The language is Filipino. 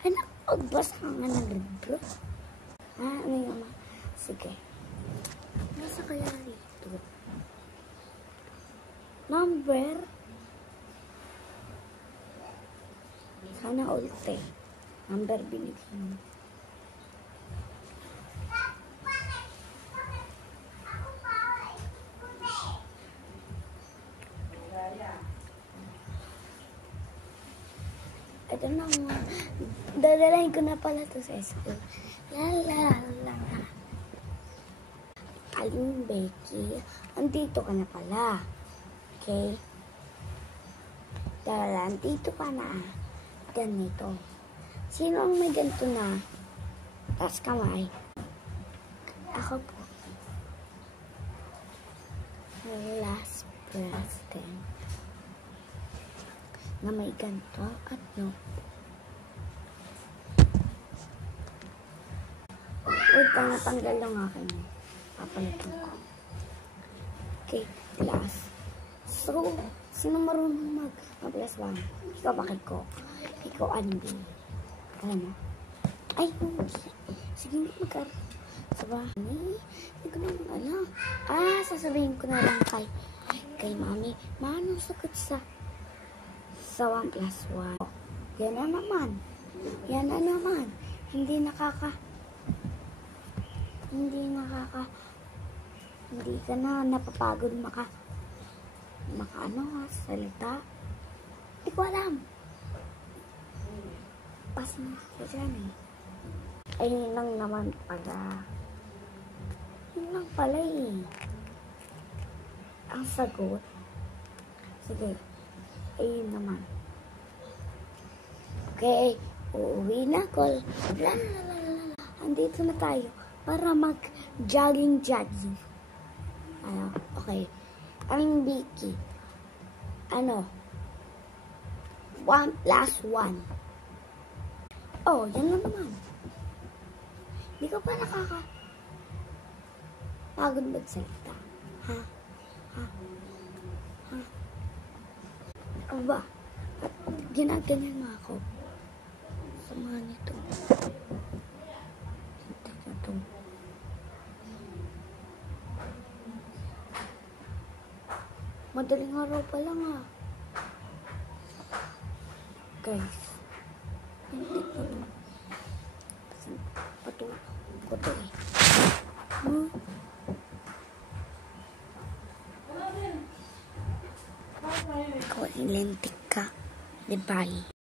Ay, nakapagbasa ka nga ng libro. Ano yung sige. Nasa kaya rito? Number? Sana ulte. Number binigyan mo. Ito na nga. Dadalahin ko na pala ito sa school. Lalala. Aling Becky, andito ka na pala. Okay? Dala, andito ka na. Ganito. Sino ang may ganito na? Taas kamay. Ako po. Last president na may ganito at no. Wait, natanggal lang akin. Papalitan ko. Okay, last. So, sino marunong mag-plus 1? Ikaw, bakit ko? Ikaw, Andy. Alam mo? Ay, hindi. Sige, magkar. Sabahan. Hindi ko naman alam. Sasabihin ko na lang kay mami. Maano sagot sa 1 plus 1? Yan na naman. Yan na naman. Hindi ka na napapagod salita. Hindi ko alam. Pas na ako dyan eh. Ay, yun lang naman pala. Yun lang pala eh. Ang sagot. Sige. Ay, yun naman. Okay. Uuwi na ako. Andito na tayo para mag-jogging. Okay. Ang Vicky. 1 plus 1. Oh, yan na naman. Hindi ka pa pagod magsalita. Ha? Ano ba? At ginaganyan mo ako. Sama nito. Hintik na ito. Madaling araw pa lang Guys. Hintik na ito. Patulog ko ito eh. Ikaw, lentik ka. Diba?